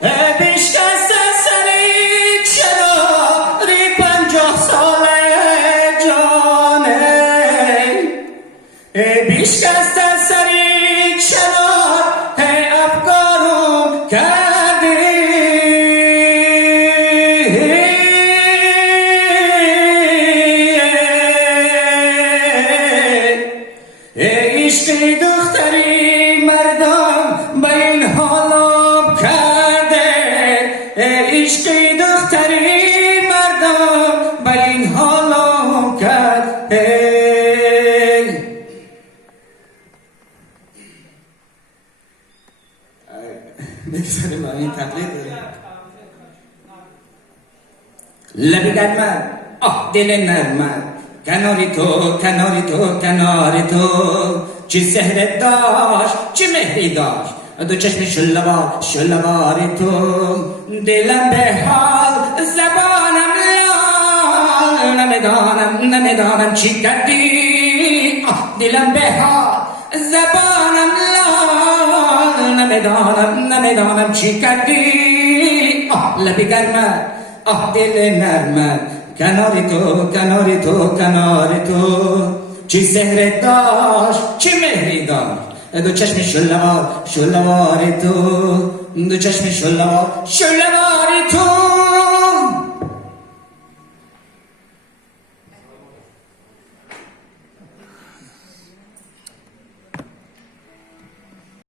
بیشکست سری چرا ری 50 ساله جانه بیشکست سری چرا هی افکارم کردی عشقی دختری مردم به این حالم کرده عشقی دختری مردم به این حالم کرده بگذاریم این تقلید داریم لبی گرمد آه دل نرمد کناری تو کناری تو کناری تو چی سحرت داشت چی مهری داشت دو چشم شلواری تو دلم به حال زبانم لال نمیدانم چی کردی دلم به حال زبانم لال نمیدانم چی کردی لبی گرمد دل نرمد کناری تو کناری تو کناری تو چی سحرت داشت چی مهری داشت دو چشم شلواری تو دو چشم شلواری